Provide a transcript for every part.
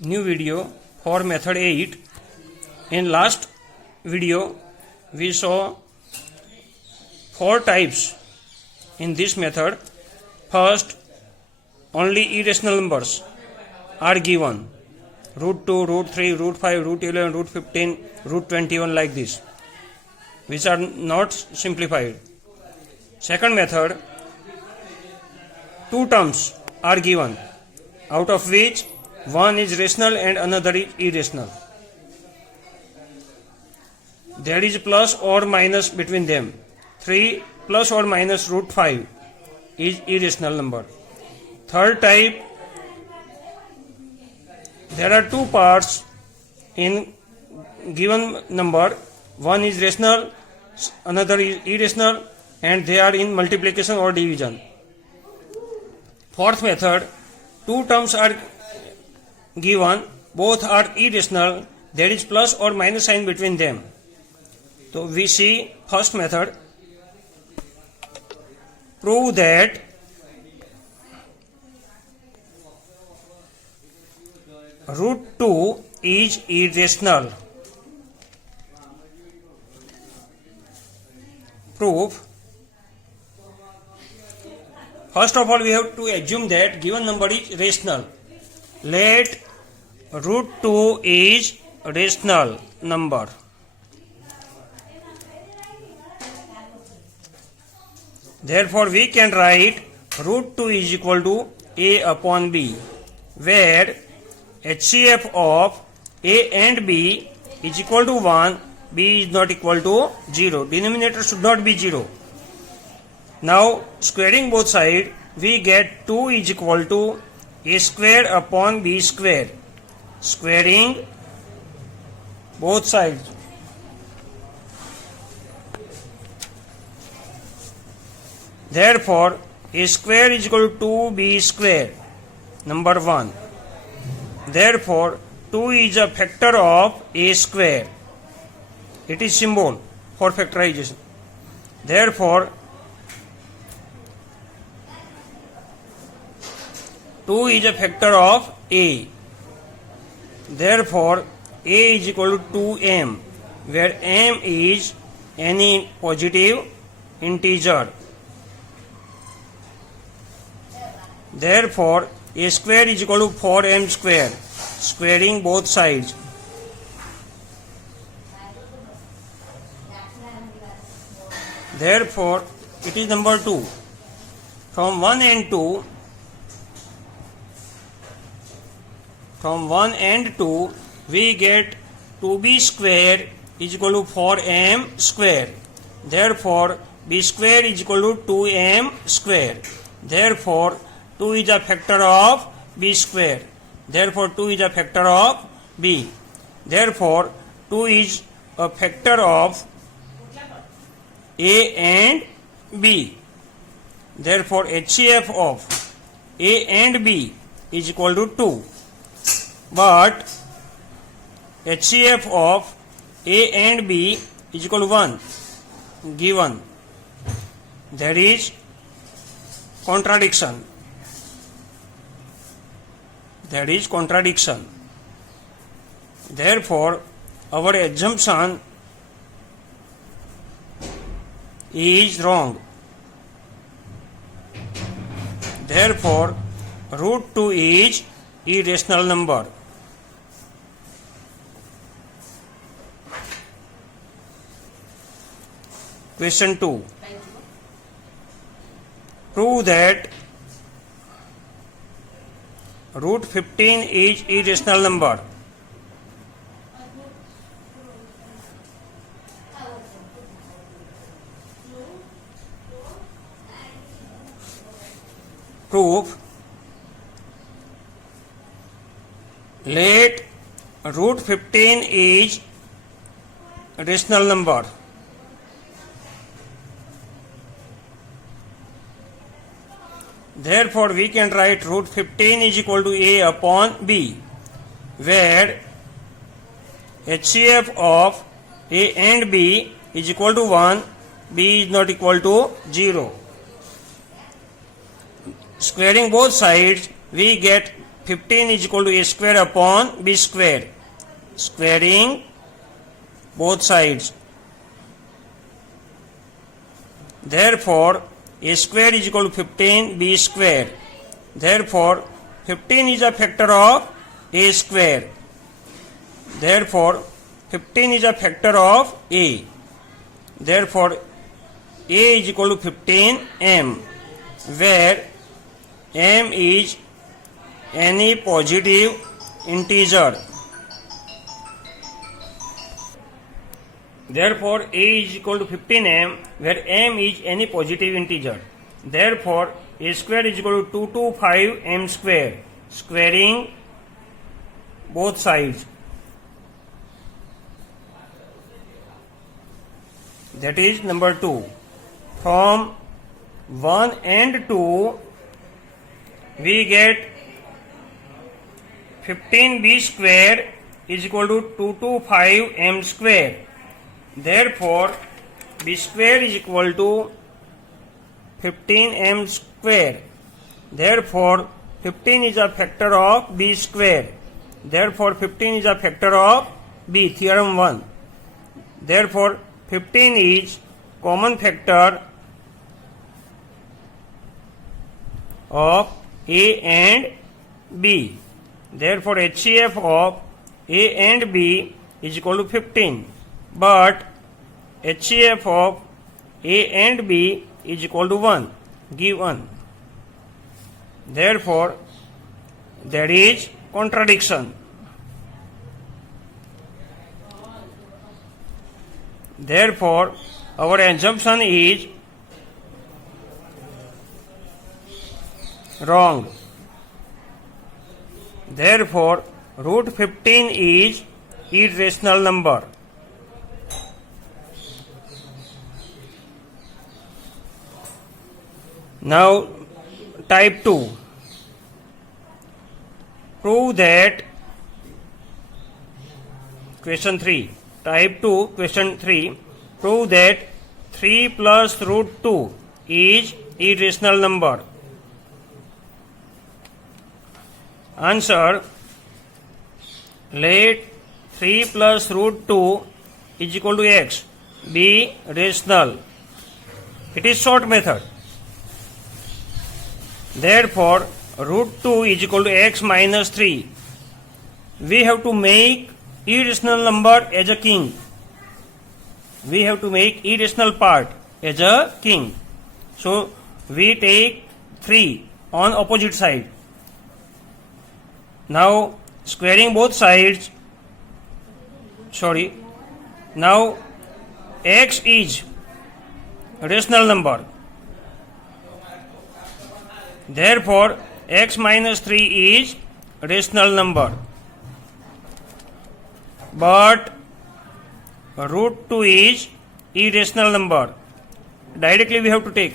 new video for method 8. In last video we saw 4 types in this method. First, only irrational numbers are given: root 2, root 3, root 5, root 11, root 15, root 21, like this, which are not simplified. Second method, 2 terms are given, out of which one is rational and another is irrational. There is plus or minus between them. 3 plus or minus root 5 is irrational number. Third type, there are 2 parts in given number. One is rational, another is irrational, and they are in multiplication or division. Fourth method, 2 terms are given, both are irrational, there is plus or minus sign between them. So we see first method. Prove that root 2 is irrational. Proof. First of all, we have to assume that given number is rational. Let root 2 is rational number. Therefore, we can write root 2 is equal to a upon b, where HCF of a and b is equal to 1, b is not equal to 0. Denominator should not be 0. Now, squaring both sides, we get 2 is equal to a square upon b square. Squaring both sides. Therefore, a square is equal to 2b square, number 1. Therefore, 2 is a factor of a square. It is symbol for factorization. Therefore, 2 is a factor of a. Therefore, a is equal to 2m, where m is any positive integer. Therefore, a square is equal to 4m square, squaring both sides. Therefore, it is number 2. From 1 and 2, we get 2b square is equal to 4m square. Therefore, b square is equal to 2m square. Therefore, 2 is a factor of b square. Therefore, 2 is a factor of b. Therefore, 2 is a factor of a and b. Therefore, HCF of a and b is equal to 2. But HCF of a and b is equal to 1 given. There is contradiction. Therefore, our assumption is wrong. Therefore, root 2 is irrational number. Question 2. Prove that root 15 is irrational number. Proof. Let root 15 is rational number. Therefore, we can write root 15 is equal to a upon b, where HCF of a and b is equal to 1, b is not equal to 0. Squaring both sides, we get 15 is equal to a square upon b square. Squaring both sides. Therefore, a square is equal to 15 b square. Therefore, 15 is a factor of a square. Therefore, 15 is a factor of a. Therefore, a is equal to 15m, where m is any positive integer. Therefore, a is equal to 15m, where m is any positive integer. Therefore, a square is equal to 225m square, squaring both sides. That is number 2. From 1 and 2, we get 15b square is equal to 225m square. Therefore, b square is equal to 15m square. Therefore, 15 is a factor of b square. Therefore, 15 is a factor of b, theorem 1. Therefore, 15 is common factor of a and b. Therefore, HCF of a and b is equal to 15. But HCF of a and b is equal to 1. Give 1. Therefore, there is contradiction. Therefore, our assumption is wrong. Therefore, root 15 is irrational number. Now, type 2. Prove that, question 3. Type 2, question 3. Prove that 3 plus root 2 is irrational number. Answer. Let 3 plus root 2 is equal to x be rational. It is short method. Therefore, root 2 is equal to x minus 3. We have to make irrational number as a king. We have to make irrational part as a king. So, we take 3 on opposite side. Now, squaring both sides, now x is rational number. Therefore, x minus 3 is rational number. But root 2 is irrational number. Directly we have to take.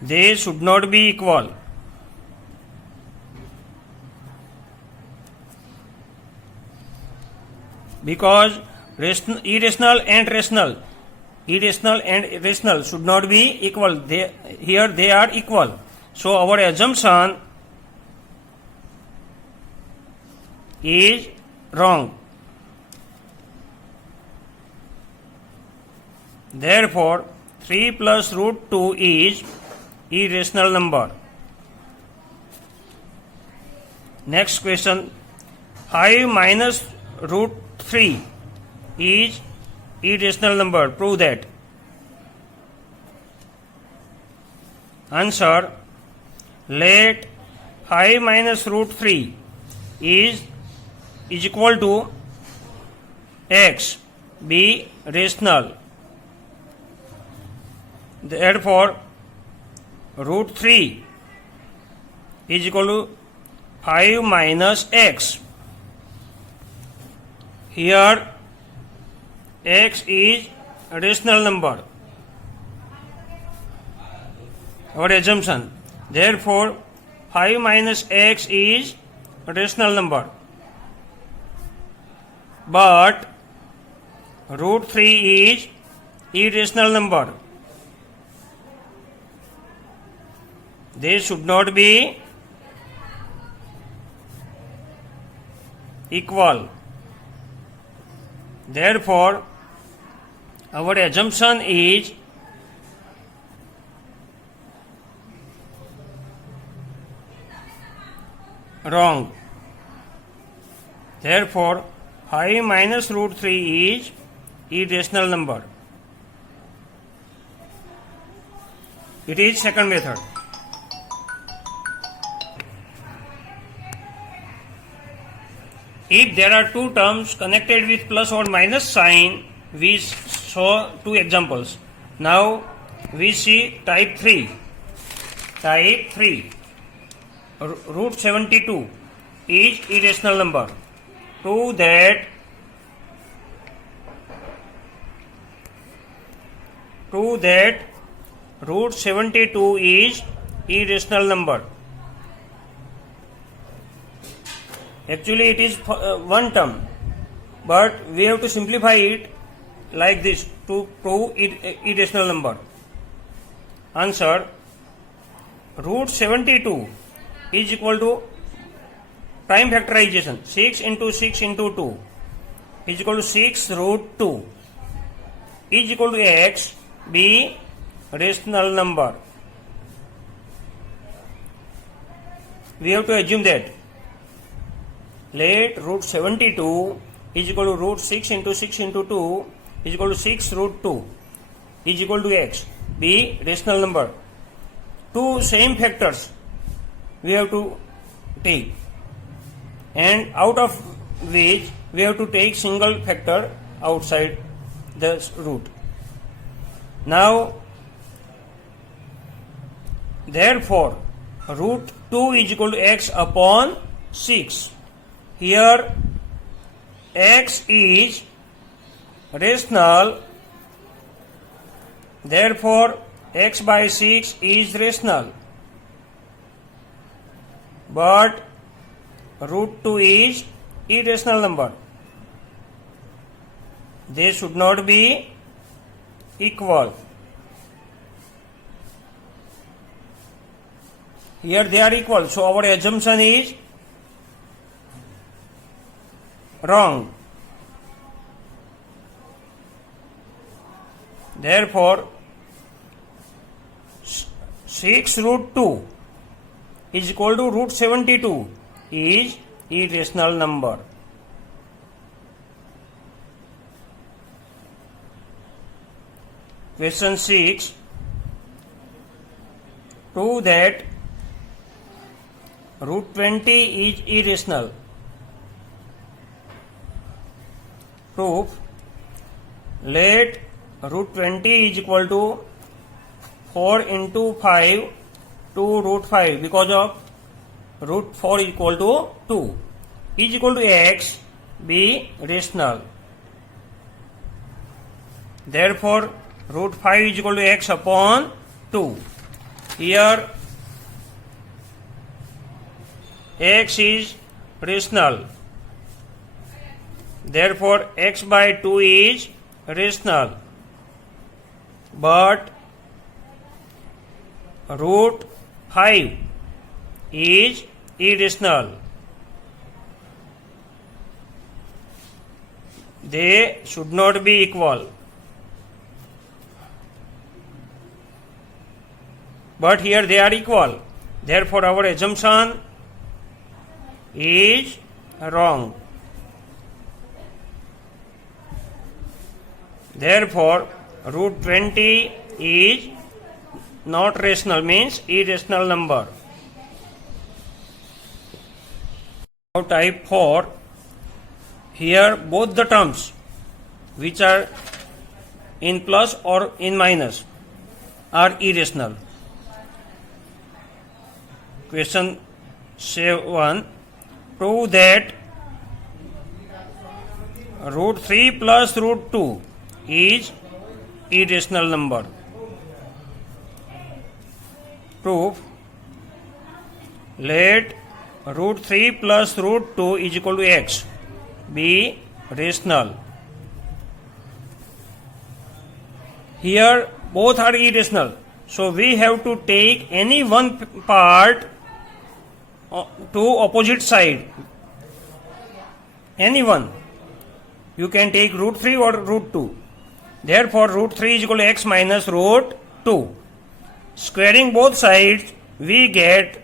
They should not be equal. Because irrational and rational should not be equal. Here they are equal. So our assumption is wrong. Therefore, 3 plus root 2 is irrational number. Next question. 5 minus root 3 is irrational number. Prove that. Answer. Let 5 minus root 3 is equal to x be rational. Therefore, root 3 is equal to 5 minus x. Here x is a rational number. Our assumption. Therefore, 5 minus x is a rational number. But root 3 is irrational number. They should not be equal. Therefore, our assumption is wrong. Therefore, 5 minus root 3 is irrational number. It is second method. If there are two terms connected with plus or minus sign, we saw two examples. Now we see type 3. Type 3. Root 72 is irrational number. Prove that root 72 is irrational number. Actually it is one term, but we have to simplify it like this to prove irrational number. Answer: root 72 is equal to prime factorization. 6 into 6 into 2 is equal to 6 root 2 is equal to x, be rational number. We have to assume that let root 72 is equal to root 6 into 6 into 2 is equal to 6 root 2 is equal to x, be rational number. Two same factors we have to take, and out of which we have to take single factor outside the root. Now, therefore, root 2 is equal to x upon 6. Here x is rational, therefore x by 6 is rational, but root 2 is irrational number. They should not be equal. Here they are equal, so our assumption is wrong. Therefore, 6 root 2 is equal to root 72 is irrational number. Question 6. Prove that root 20 is irrational. Proof: let root 20 is equal to 4 into 5 to root 5, because of root 4 is equal to 2 is equal to x, be rational. Therefore, root 5 is equal to x upon 2. Here x is rational. Therefore, x by 2 is rational. But root 5 is irrational. They should not be equal. But here they are equal. Therefore, our assumption is wrong. Therefore, root 20 is not rational, means irrational number. Now type 4. Here both the terms which are in plus or in minus are irrational. Question 7. Prove that root 3 plus root 2 is irrational number. Proof: let root 3 plus root 2 is equal to x, be rational. Here both are irrational, So we have to take any one part to opposite side. Any one. You can take root 3 or root 2. Therefore, root 3 is equal to x minus root 2. Squaring both sides, we get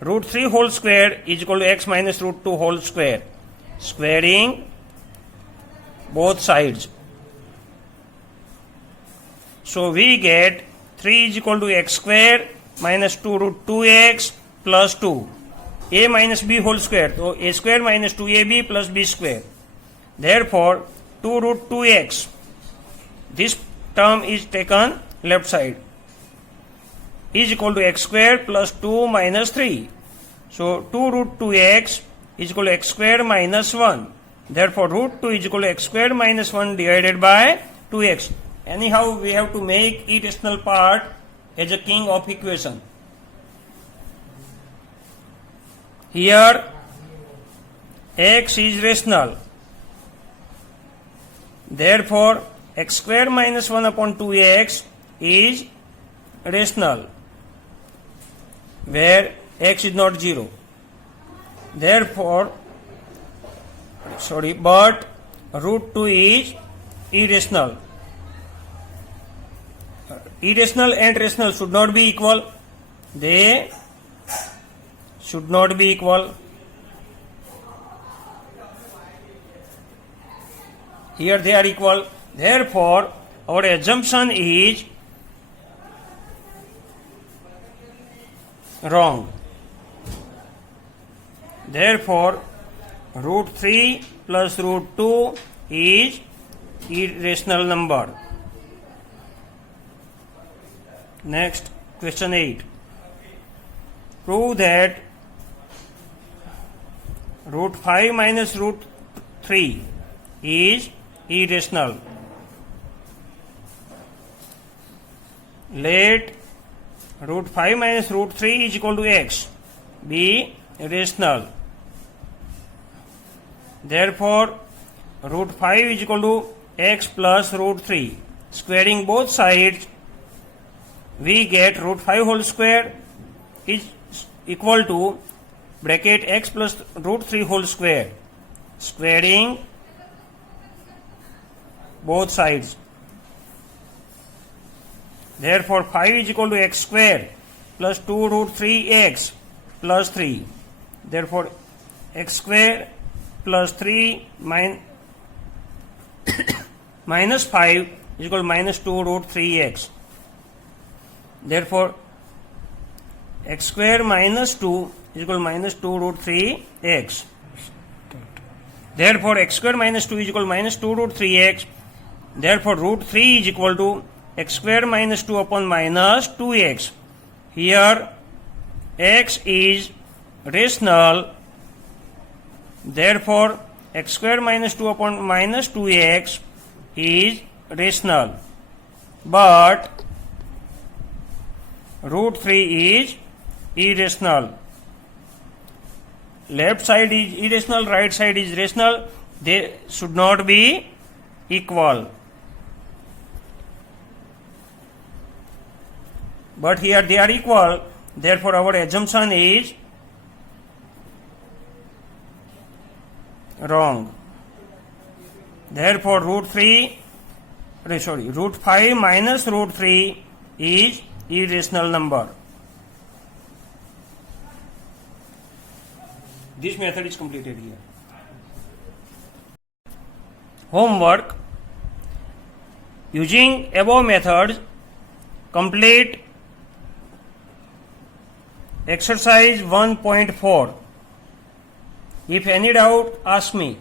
root 3 whole square is equal to x minus root 2 whole square. Squaring both sides. So we get 3 is equal to x square minus 2 root 2x plus 2. A minus b whole square. So a square minus 2ab plus b square. Therefore, 2 root 2x. This term is taken left side. Is equal to x square plus 2 minus 3. So 2 root 2x is equal to x square minus 1. Therefore, root 2 is equal to x square minus 1 divided by 2x. Anyhow, we have to make irrational part as a king of equation. Here, x is rational. Therefore, x square minus 1 upon 2x is rational, where x is not 0. Therefore, but root 2 is irrational. Irrational and rational should not be equal. They should not be equal. Here they are equal. Therefore, our assumption is wrong. Therefore, root 3 plus root 2 is irrational number. Next, question 8. Prove that root 5 minus root 3 is irrational. Let root 5 minus root 3 is equal to x be rational. Therefore, root 5 is equal to x plus root 3. Squaring both sides, we get root 5 whole square is equal to bracket x plus root 3 whole square. Squaring both sides. Therefore, 5 is equal to x square plus 2 root 3x plus 3. Therefore, x square plus 3 minus 5 is equal to minus 2 root 3x. Therefore, x square minus 2 is equal to minus 2 root 3x. Therefore, x square minus 2 is equal to minus 2 root 3x. Therefore, root 3 is equal to x square minus 2 upon minus 2x. Here, x is rational. Therefore, x square minus 2 upon minus 2x is rational. But root 3 is irrational. Left side is irrational, right side is rational. They should not be equal. But here they are equal. Therefore, our assumption is wrong. Therefore, root 5 minus root 3 is irrational number. This method is completed here. Homework. Using above methods, complete exercise 1.4. If any doubt, ask me.